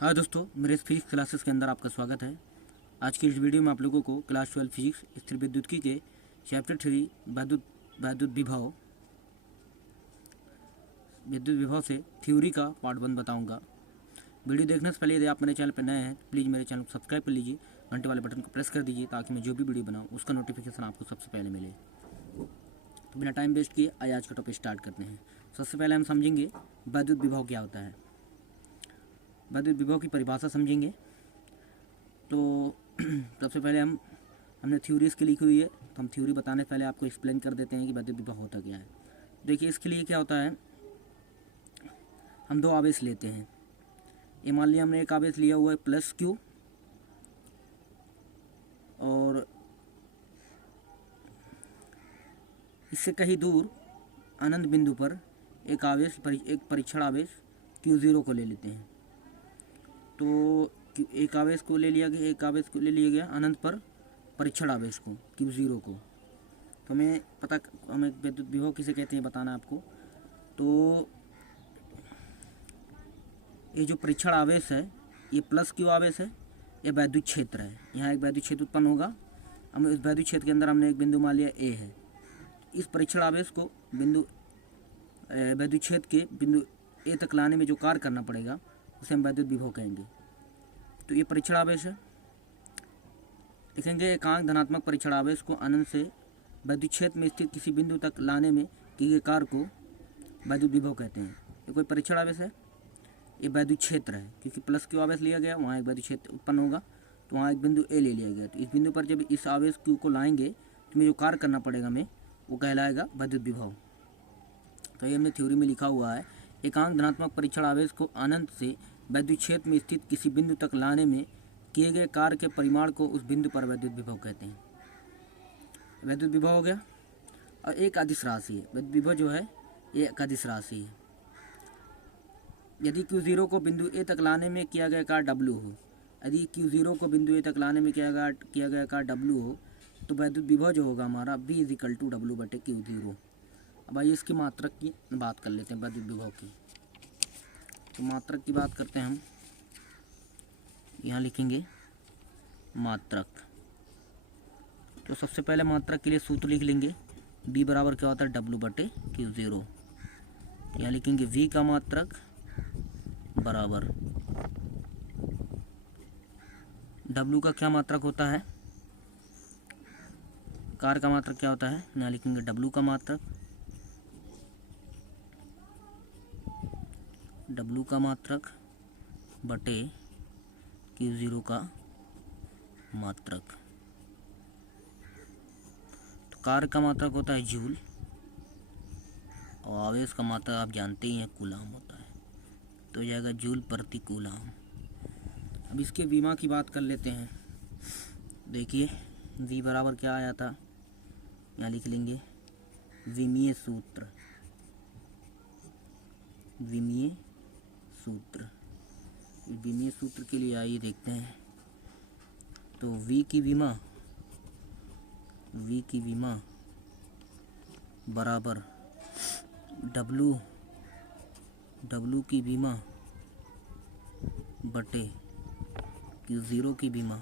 हाँ दोस्तों, मेरे इस फिजिक्स क्लासेस के अंदर आपका स्वागत है। आज की इस वीडियो में आप लोगों को क्लास 12 फिजिक्स स्थिर विद्युत्की के चैप्टर 3 विद्युत विभव से थ्योरी का पार्ट 1 बताऊंगा। वीडियो देखने से पहले यदि आप मेरे चैनल पर नए हैं तो प्लीज़ मेरे चैनल को सब्सक्राइब कर लीजिए, घंटे वाले बटन को प्रेस कर दीजिए ताकि मैं जो भी वीडियो बनाऊँ उसका नोटिफिकेशन आपको सबसे पहले मिले। तो बिना टाइम वेस्ट किए आज का टॉपिक स्टार्ट करते हैं। सबसे पहले हम समझेंगे विद्युत विभव क्या होता है। विद्युत विभव की परिभाषा समझेंगे। तो सबसे पहले हमने थ्योरी इसकी लिखी हुई है, तो हम थ्योरी बताने से पहले आपको एक्सप्लेन कर देते हैं कि विद्युत विभव होता क्या है। देखिए, इसके लिए क्या होता है, हम दो आवेश लेते हैं। ये मान लिया हमने एक आवेश लिया हुआ है प्लस क्यू, और इससे कहीं दूर अनंत बिंदु पर एक परीक्षण आवेश Q0 को ले लेते हैं। तो एक आवेश को ले लिया गया अनंत पर परीक्षण आवेश को Q0 को। तो हमें विद्युत विभव किसे कहते हैं बताना आपको। तो ये जो परीक्षण आवेश है ये प्लस Q आवेश है, ये वैद्युत क्षेत्र है। यहाँ एक वैद्युत क्षेत्र उत्पन्न होगा। हम इस वैद्युत क्षेत्र के अंदर हमने एक बिंदु मान लिया A है। इस परीक्षण आवेश को वैद्युत क्षेत्र के बिंदु A तक लाने में जो कार्य करना पड़ेगा उसे हम वैद्युत विभव कहेंगे। तो ये परीक्षण आवेश है। लिखेंगे एकांक धनात्मक परीक्षण आवेश को अनंत से वैद्युत क्षेत्र में स्थित किसी बिंदु तक लाने में किए गए कार्य को वैद्युत विभव कहते हैं। ये कोई परीक्षण आवेश है, ये वैद्युत क्षेत्र है, क्योंकि प्लस Q आवेश लिया गया, वहाँ एक वैद्युत क्षेत्र उत्पन्न होगा। तो वहाँ एक बिंदु A ले लिया गया। तो इस बिंदु पर जब इस आवेश Q को लाएंगे तो हमें जो कार्य करना पड़ेगा हमें वो कहलाएगा वैद्युत विभव। तो ये हमने थ्योरी में लिखा हुआ है, एकांक धनात्मक परीक्षण आवेश को अनंत से वैद्युत क्षेत्र में स्थित किसी बिंदु तक लाने में किए गए कार्य के परिमाण को उस बिंदु पर वैद्युत विभव कहते हैं। वैद्युत विभव हो गया। और एक अदिश राशि है, वैद्युत विभव जो है ये एक अदिश राशि है। यदि Q0 को बिंदु A तक लाने में किया गया कार्य W हो, यदि Q0 को बिंदु A तक लाने में किया गया कार्य W हो, तो वैद्युत विभव जो होगा हमारा V = W/Q0। अब आइए इसकी मात्रक की बात कर लेते हैं, वैद्युत विभव की। तो मात्रक की बात करते हैं हम। यहाँ लिखेंगे मात्रक। तो सबसे पहले मात्रक के लिए सूत्र लिख लेंगे। V बराबर क्या होता है, W/Q0। यहाँ लिखेंगे V का मात्रक बराबर W का क्या मात्रक होता है, कार्य का मात्रक क्या होता है। यहाँ लिखेंगे W का मात्रक बटे Q0 का मात्रक। तो कार्य का मात्रक होता है जूल, और आवेश का मात्रक आप जानते ही हैं कूलाम होता है। तो जाएगा जूल प्रति कूलाम। अब इसके विमा की बात कर लेते हैं। देखिए V बराबर क्या आया था, यहाँ लिख लेंगे विमीय सूत्र। विमीय सूत्र के लिए आइए देखते हैं। तो V की विमा बराबर W की विमा बटे Q0 की विमा।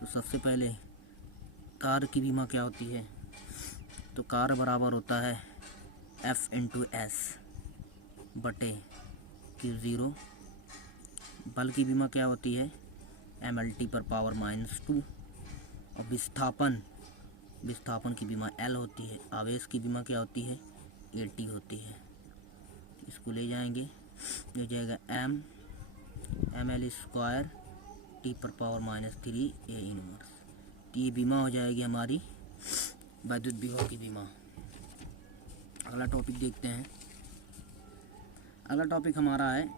तो सबसे पहले कार्य की विमा क्या होती है, तो कार्य बराबर होता है F × S बटे Q0। बल की विमा क्या होती है, mLT/−2। और विस्थापन की विमा L होती है। आवेश की विमा क्या होती है, AT होती है। इसको ले जाएंगे, हो जाएगा mL² T/−3 A इनवर्स। तो ये विमा हो जाएगी हमारी वैद्युत विभव की विमा। अगला टॉपिक देखते हैं। अगला टॉपिक हमारा है,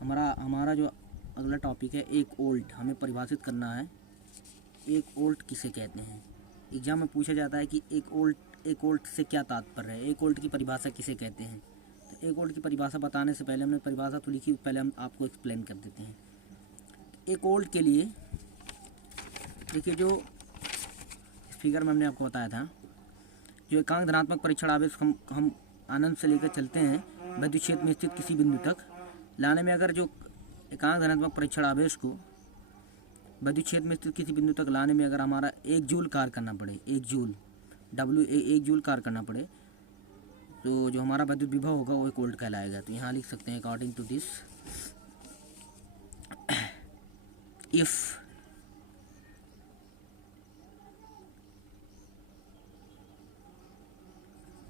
हमारा जो अगला टॉपिक है 1 वोल्ट। हमें परिभाषित करना है 1 वोल्ट किसे कहते हैं। एग्जाम में पूछा जाता है कि 1 वोल्ट से क्या तात्पर्य है, 1 वोल्ट की परिभाषा किसे कहते हैं। तो 1 वोल्ट की परिभाषा बताने से पहले हमने परिभाषा तो लिखी, पहले हम आपको एक्सप्लेन कर देते हैं। 1 वोल्ट के लिए देखिए, जो फिगर में हमने आपको बताया था, जो एकांक धनात्मक परीक्षण आवेश हम अनंत से लेकर चलते हैं विद्युत क्षेत्र में स्थित किसी बिंदु तक लाने में, अगर जो एकांक धनात्मक परीक्षण आवेश को विद्युत क्षेत्र में स्थित किसी बिंदु तक लाने में अगर हमारा 1 जूल कार्य करना पड़े, 1 जूल एक जूल कार्य करना पड़े, तो जो हमारा विद्युत विभव होगा वो 1 वोल्ट कहलाएगा। तो यहाँ लिख सकते हैं according to this, if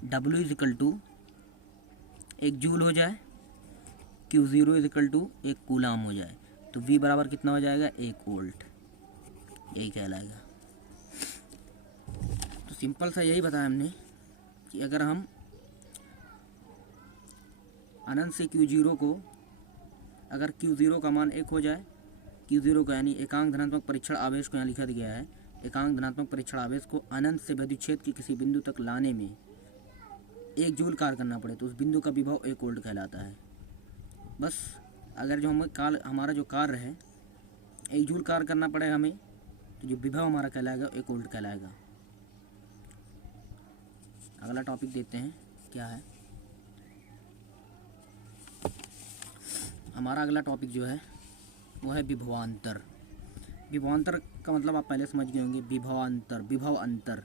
W is equal to 1 joule हो जाए, Q0 is equal to 1 coulomb हो जाए, तो V बराबर कितना हो जाएगा, 1 वोल्ट, यही कहलाएगा। तो सिंपल सा यही बताया हमने कि अगर हम अनंत से Q0 को, अगर Q0 का मान 1 हो जाए, Q0 का यानी एकांक धनात्मक परीक्षण आवेश को यहाँ लिखा गया है, एकांक धनात्मक परीक्षण आवेश को अनंत से विद्युत क्षेत्र के किसी बिंदु तक लाने में 1 जूल कार्य करना पड़े, तो उस बिंदु का विभव 1 वोल्ट कहलाता है। बस अगर जो हमारा जो कार्य है 1 जूल कार्य करना पड़ेगा हमें, तो जो विभव हमारा कहलाएगा 1 वोल्ट कहलाएगा। अगला टॉपिक देखते हैं क्या है। हमारा अगला टॉपिक जो है वो है विभवांतर। विभवांतर का मतलब आप पहले समझ गए होंगे, विभवांतर, विभव अंतर,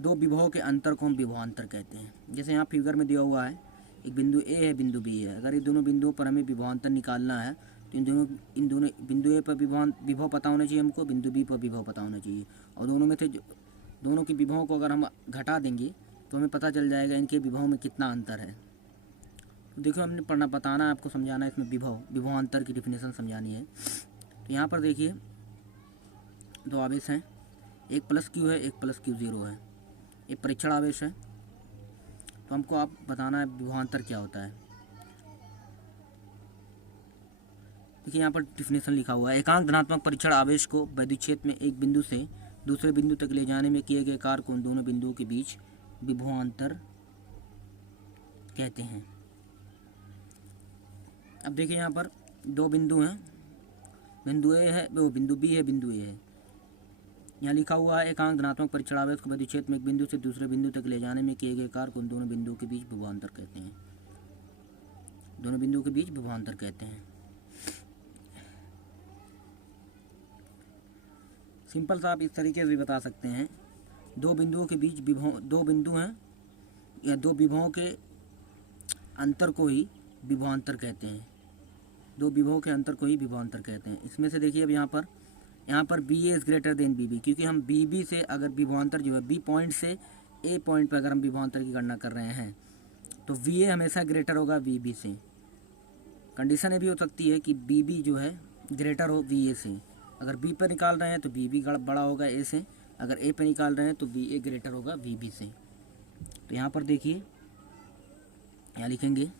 दो विभवों के अंतर को हम विभवांतर कहते हैं। जैसे यहाँ फिगर में दिया हुआ है, एक बिंदु ए है, बिंदु बी है। अगर ये दोनों बिंदुओं पर हमें विभवांतर निकालना है तो इन दोनों बिंदु ए पर विभव पता होना चाहिए हमको, बिंदु बी पर विभव पता होना चाहिए, और दोनों में से दोनों के विभवों को अगर हम घटा देंगे तो हमें पता चल जाएगा इनके विभव में कितना अंतर है। तो देखो हमने बताना है आपको, समझाना है इसमें विभवांतर की डिफिनेशन समझानी है। तो यहाँ पर देखिए दो आवेश हैं, एक प्लस क्यू है, एक प्लस Q0 है, एक परीक्षण आवेश है। तो हमको आप बताना है विभवांतर क्या होता है। देखिए यहाँ पर डिफिनेशन लिखा हुआ है, एकांक धनात्मक परीक्षण आवेश को विद्युत क्षेत्र में एक बिंदु से दूसरे बिंदु तक ले जाने में किए गए कार्य को उन दोनों बिंदुओं के बीच विभवांतर कहते हैं। अब देखिए यहाँ पर दो बिंदु हैं, बिंदु ए है, वो बिंदु बी है, बिंदु ए है। यहाँ लिखा हुआ है एकांक धनात्मक परीक्षण आवेश को विद्युत क्षेत्र में एक बिंदु से दूसरे बिंदु तक ले जाने में किए गए कार्य को उन दोनों बिंदुओं के बीच विभवांतर कहते हैं। दोनों बिंदुओं के बीच विभवांतर कहते हैं। सिंपल सा आप इस तरीके से बता सकते हैं, दो बिंदुओं के बीच दो बिंदु हैं या दो विभवों के अंतर को ही विभवांतर कहते हैं। दो विभवों के अंतर को ही विभवांतर कहते हैं। इसमें से देखिए अब यहाँ पर B A is greater than B B, क्योंकि हम बी बी से अगर विभवांतर जो है बी पॉइंट से ए पॉइंट पर अगर हम विभवांतर की गणना कर रहे हैं तो वी ए हमेशा ग्रेटर होगा वी बी से। कंडीशन ये भी हो सकती है कि बी बी जो है ग्रेटर हो वी ए से। अगर बी पर निकाल रहे हैं तो बी बी बड़ा होगा ए से, अगर ए पर निकाल रहे हैं तो बी ए ग्रेटर होगा वी बी से। तो यहाँ पर देखिए, यहाँ लिखेंगे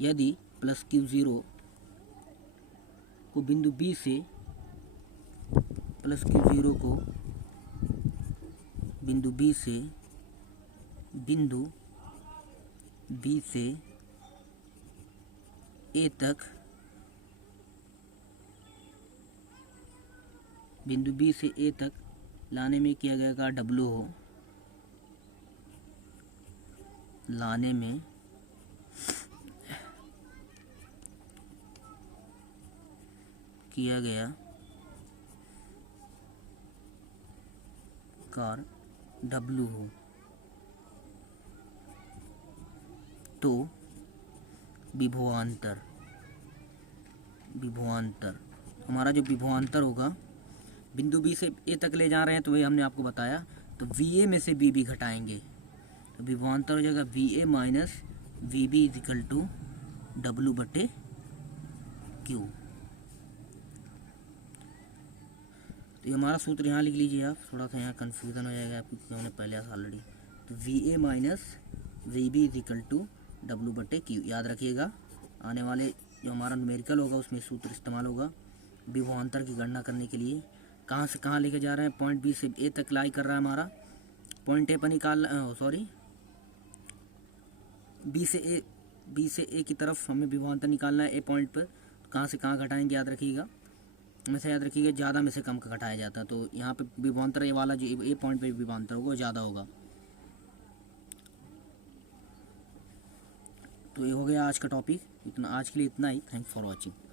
यदि प्लस Q0 को बिंदु बी से प्लस Q0 को बिंदु बी से ए तक, बिंदु बी से ए तक लाने में किया गया कार्य W हो, लाने में किया गया कार्य W हो, तो विभवांतर हमारा जो विभवांतर होगा, बिंदु बी से ए तक ले जा रहे हैं तो वही हमने आपको बताया, तो वी ए में से बी बी घटाएंगे तो विभवांतर हो जाएगा V A minus V B is equal to W बटे Q। तो ये हमारा सूत्र यहाँ लिख लीजिए आप, थोड़ा सा यहाँ कन्फ्यूज़न हो जाएगा आपको क्योंकि हमने पहले ऑलरेडी। तो V A minus V B is equal to W बटे Q। याद रखिएगा, आने वाले जो हमारा न्यूमेरिकल होगा उसमें सूत्र इस्तेमाल होगा विभवांतर की गणना करने के लिए। कहाँ से कहाँ लेके जा रहे हैं, पॉइंट बी से ए तक लाई कर रहा है हमारा, पॉइंट ए पर निकाल बी से ए की तरफ हमें विभवांतर निकालना है ए पॉइंट पर। कहाँ से कहाँ घटाएंगे याद रखिएगा, हमेशा याद रखिएगा ज़्यादा में से कम का घटाया जाता है। तो यहाँ पे विभवांतर ये वाला जो ए पॉइंट पे विभवांतर होगा वो ज़्यादा होगा। तो ये हो गया आज का टॉपिक, इतना आज के लिए इतना ही। Thank for watching.